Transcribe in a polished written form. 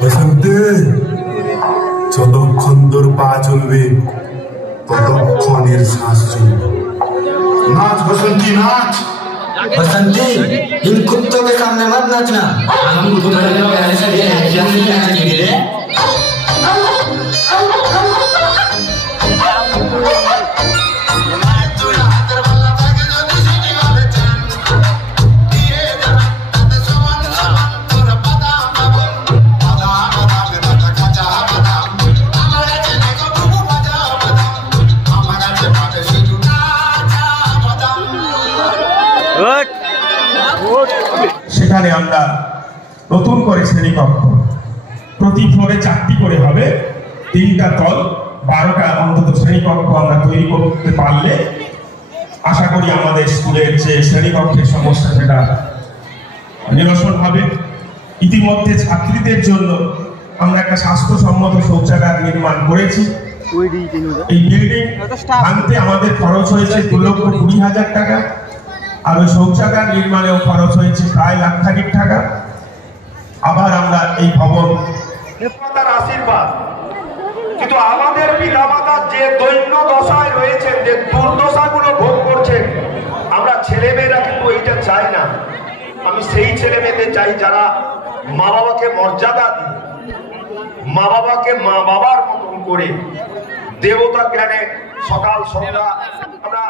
বসন্তে যতক্ষণ তোর পা চলবে ততক্ষণের শ্বাস চলবে। नाच बसंती नाच। बसंती इन कुत्तों के सामने मत नाचना। हम तुम्हारे ऐसे नाचेंगे। সেখানে আমরা নতুন করে শ্রেণীকক্ষ প্রতি ফ্লোরে 4টি করে হবে, 3টা তল, 12টা অন্তত শ্রেণীকক্ষ আমরা তৈরি করতে পারলে আশা করি আমাদের স্কুলের যে শ্রেণীকক্ষের সমস্যা সেটা নিরসন হবে। ইতিমধ্যে ছাত্রীদের জন্য আমরা একটা স্বাস্থ্যসম্মত শৌচাগার নির্মাণ করেছি। এই বিল্ডিং ভাঙতে আমাদের খরচ হয়েছে 2,20,000 টাকা, আর ওই শৌচাগার নির্মাণেও খরচ হয়েছে প্রায় লাখ-খানিক টাকা। আবার আমরা এই ভবন আশীর্বাদ, কিন্তু আমাদের পিতামাতা যে দৈন্য দশায় রয়েছেন, যে দুর্দশাগুলো ভোগ করছেন, আমরা ছেলেমেয়েরা কিন্তু এইটা চাই না। আমি সেই ছেলে মেয়েদের চাই যারা মা বাবাকে মর্যাদা দিয়ে, মা বাবাকে মা বাবার মতন করে দেবতা জ্ঞানে সকাল সন্ধ্যা আমরা